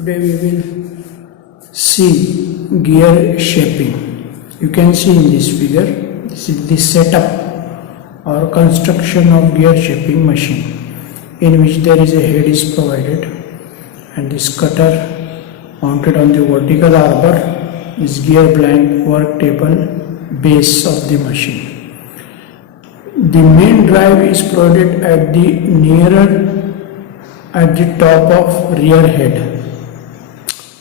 Today we will see gear shaping. You can see in this figure, this is the setup or construction of gear shaping machine, in which there is a head is provided and this cutter mounted on the vertical arbor, this gear blank work table base of the machine. The main drive is provided at the top of rear head.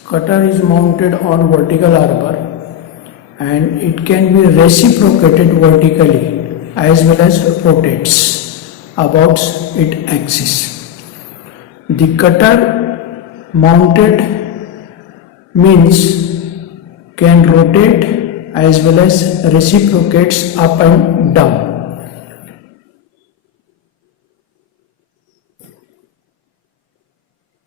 Cutter is mounted on vertical arbor and it can be reciprocated vertically as well as rotates about its axis. The cutter mounted means can rotate as well as reciprocates up and down.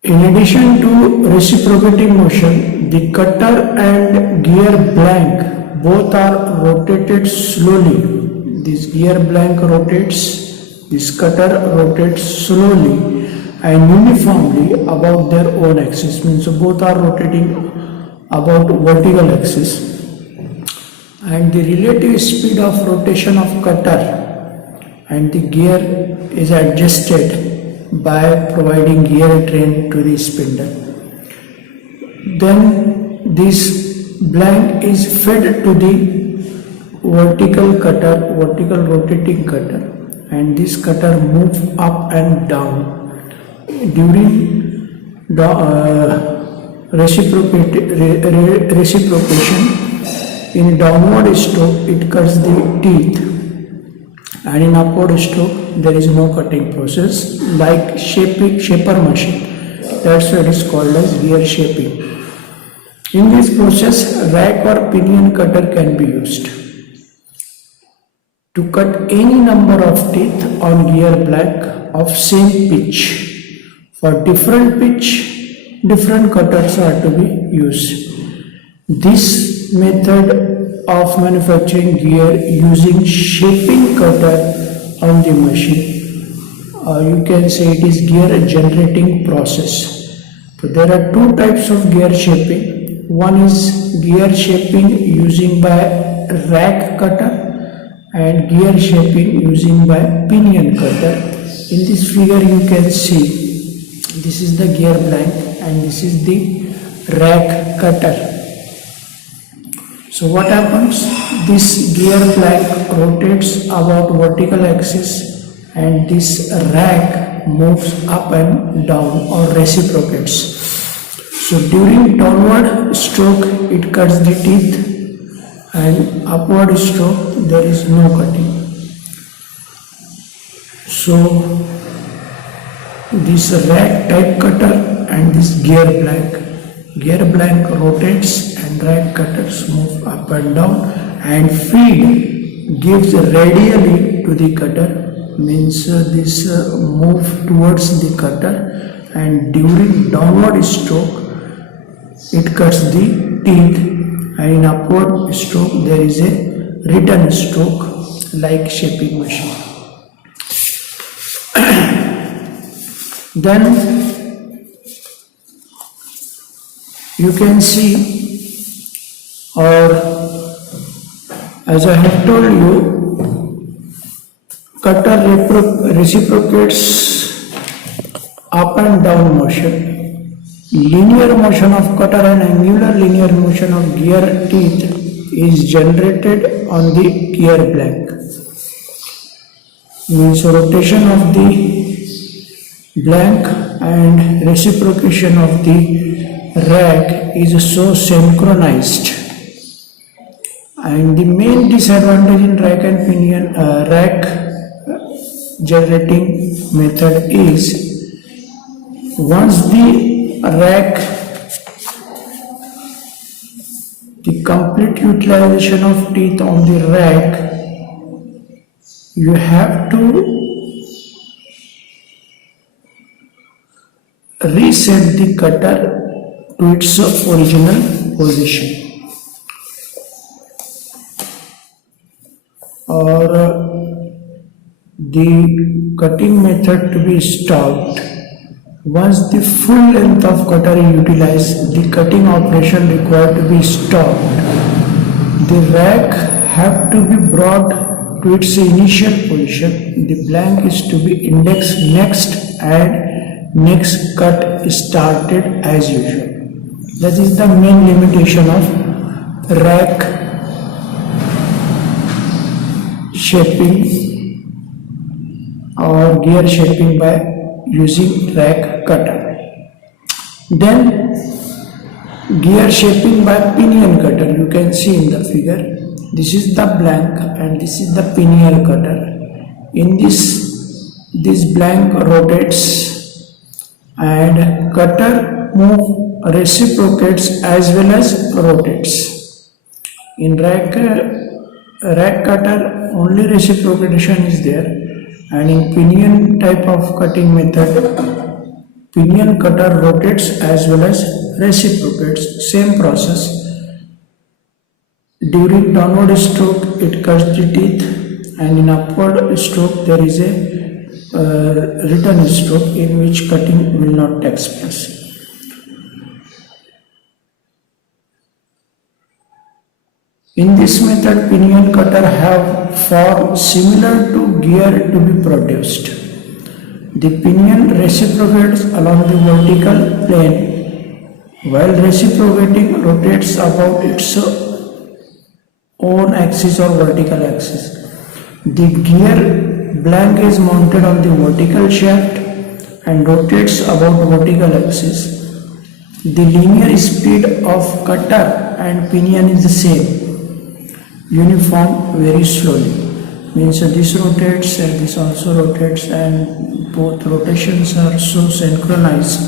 In addition to reciprocating motion, the cutter and gear blank both are rotated slowly. This gear blank rotates, this cutter rotates slowly and uniformly about their own axis, means both are rotating about vertical axis, and the relative speed of rotation of cutter and the gear is adjusted by providing gear train to the spindle. Then this blank is fed to the vertical rotating cutter, and this cutter moves up and down during the reciprocation. In downward stroke it cuts the teeth, and in upward stroke there is no cutting process like shaper machine. That's why it is called as gear shaping. In this process, rack or pinion cutter can be used to cut any number of teeth on gear blank of same pitch. For different pitch, different cutters are to be used. This method of manufacturing gear using shaping cutter on the machine, you can say it is gear generating process. So there are two types of gear shaping. One is gear shaping using by rack cutter and gear shaping using by pinion cutter. In this figure you can see this is the gear blank and this is the rack cutter. So what happens? This gear blank rotates about vertical axis and this rack moves up and down or reciprocates. So during downward stroke it cuts the teeth, and upward stroke there is no cutting. So this rack type cutter and this gear blank rotates and rack cutters move up and down, and feed gives radially to the cutter, means this move towards the cutter, and during downward stroke it cuts the teeth, and in upward stroke there is a return stroke like shaping machine. Then you can see, or as I have told you, cutter reciprocates up and down motion. Linear motion of cutter and angular linear motion of gear teeth is generated on the gear blank. Means rotation of the blank and reciprocation of the rack is so synchronized. And the main disadvantage in rack and pinion rack generating method is, once the rack, the complete utilization of teeth on the rack, you have to reset the cutter to its original position, or the cutting method to be stopped Once the full length of cutter is utilized, the cutting operation required to be stopped. The rack have to be brought to its initial position. The blank is to be indexed next and next cut started as usual. That is the main limitation of rack shaping or gear shaping by using rack cutter. Then gear shaping by pinion cutter, you can see in the figure. This is the blank and this is the pinion cutter. In this blank rotates and cutter reciprocates as well as rotates. In rack cutter only reciprocation is there, and in pinion type of cutting method, pinion cutter rotates as well as reciprocates. Same process. During downward stroke it cuts the teeth, and in upward stroke there is a return stroke in which cutting will not take place. In this method, pinion cutter have form similar to gear to be produced. The pinion reciprocates along the vertical plane, while reciprocating rotates about its own axis or vertical axis. The gear blank is mounted on the vertical shaft and rotates about vertical axis. The linear speed of cutter and pinion is the same, uniform, very slowly. Means this rotates and this also rotates, and both rotations are so synchronized.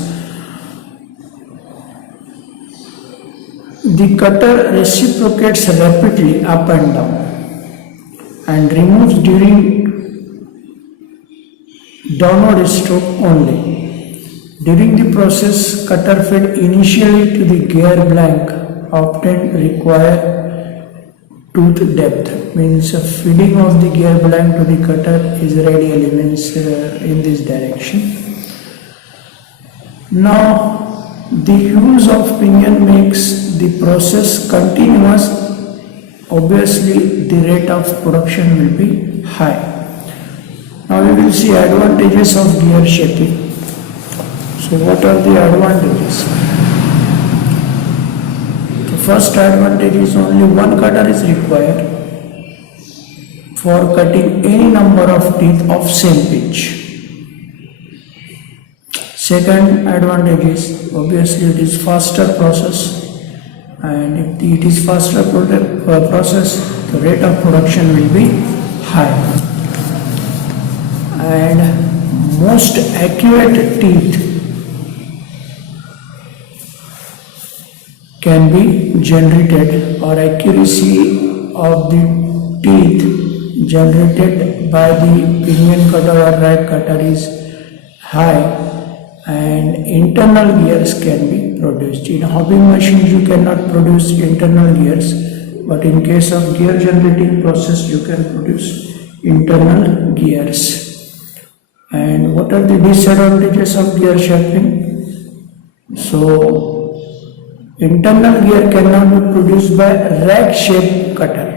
The cutter reciprocates rapidly up and down and removes during downward stroke only. During the process, cutter fed initially to the gear blank often require tooth depth, means feeding of the gear blank to the cutter is radially, means in this direction. Now the use of pinion makes the process continuous. Obviously the rate of production will be high. Now we will see advantages of gear shaping. So what are the advantages? The first advantage is only one cutter is required for cutting any number of teeth of same pitch. Second advantage is obviously it is faster process, and if it is faster process, the rate of production will be high, and most accurate teeth can be generated, or accuracy of the teeth generated by the pinion cutter or rack cutter is high, and internal gears can be produced. In hobbing machines you cannot produce internal gears, but in case of gear generating process you can produce internal gears. And what are the disadvantages of gear shaping? So internal gear cannot be produced by rack shaped cutter.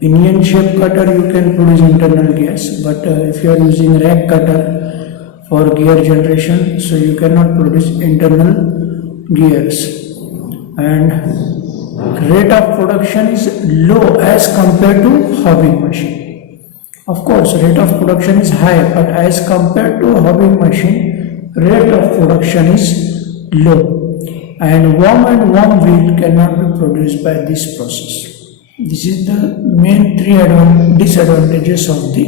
Pinion shaped cutter you can produce internal gears, but if you are using rack cutter for gear generation, so you cannot produce internal gears. And rate of production is low as compared to hobbing machine. Of course rate of production is high, but as compared to hobbing machine, rate of production is low, and worm wheel cannot be produced by this process. This is the main three disadvantages of the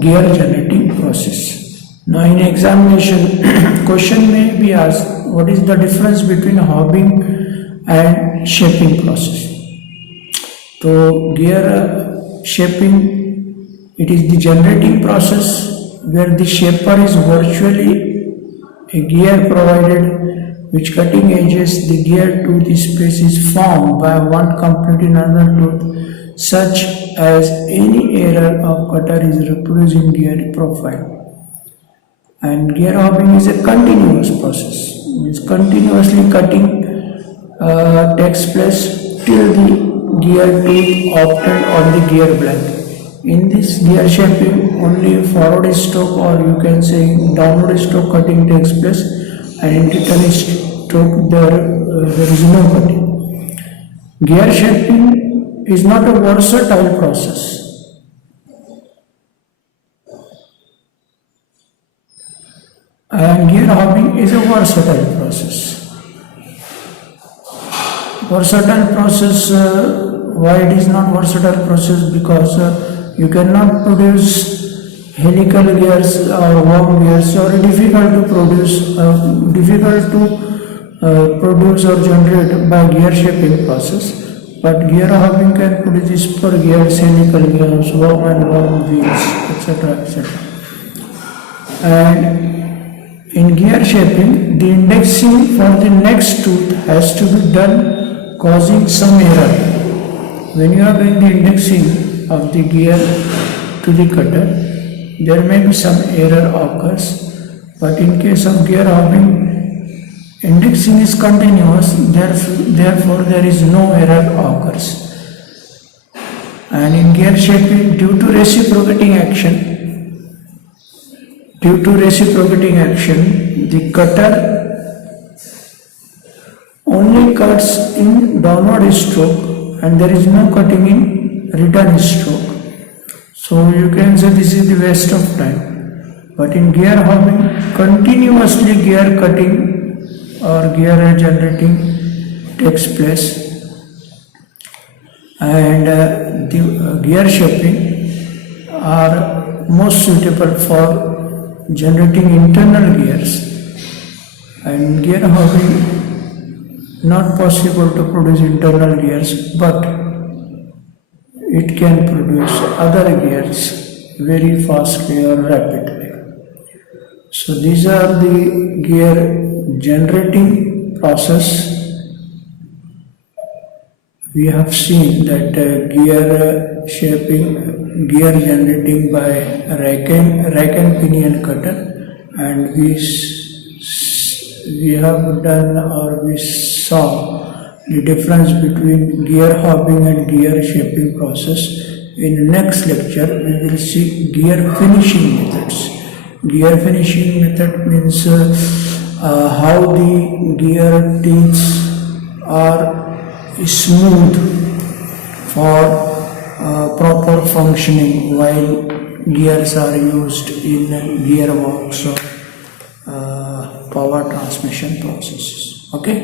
gear generating process. Now in examination, question may be asked, what is the difference between hobbing and shaping process? So gear shaping, it is the generating process where the shaper is virtually a gear provided which cutting edges the gear tooth space is formed by one completing another tooth, such as any error of cutter is reproduced in gear profile. And gear hopping is a continuous process. Means continuously cutting takes place till the gear tooth obtained on the gear blank. In this gear shaping, only forward stroke, or you can say downward stroke cutting takes place, and in return stroke there is no cutting. Gear shaping is not a versatile process. And gear hopping is a versatile process. Versatile process, why it is not versatile process? Because you cannot produce helical gears or worm gears, or difficult to produce or generate by gear shaping process. But gear hopping can produce spur gears, helical gears, worm and worm wheels, etc. etc. And in gear shaping, the indexing for the next tooth has to be done, causing some error. When you are doing the indexing of the gear to the cutter, there may be some error occurs, but in case of gear hopping, indexing is continuous, therefore there is no error occurs. And in gear shaping, due to reciprocating action, the cutter only cuts in downward stroke and there is no cutting in return stroke. So you can say this is the waste of time. But in gear hopping, continuously gear cutting or gear generating takes place. And the gear shaping are most suitable for generating internal gears, and gear hopping not possible to produce internal gears, but it can produce other gears very fastly or rapidly. So these are the gear generating process. We have seen that gear shaping, gear generating by rack and pinion cutter, and we have done, or we saw the difference between gear hopping and gear shaping process. In next lecture, we will see gear finishing methods. Gear finishing method means how the gear teeth are smooth for proper functioning while gears are used in gearbox or power transmission processes. Okay.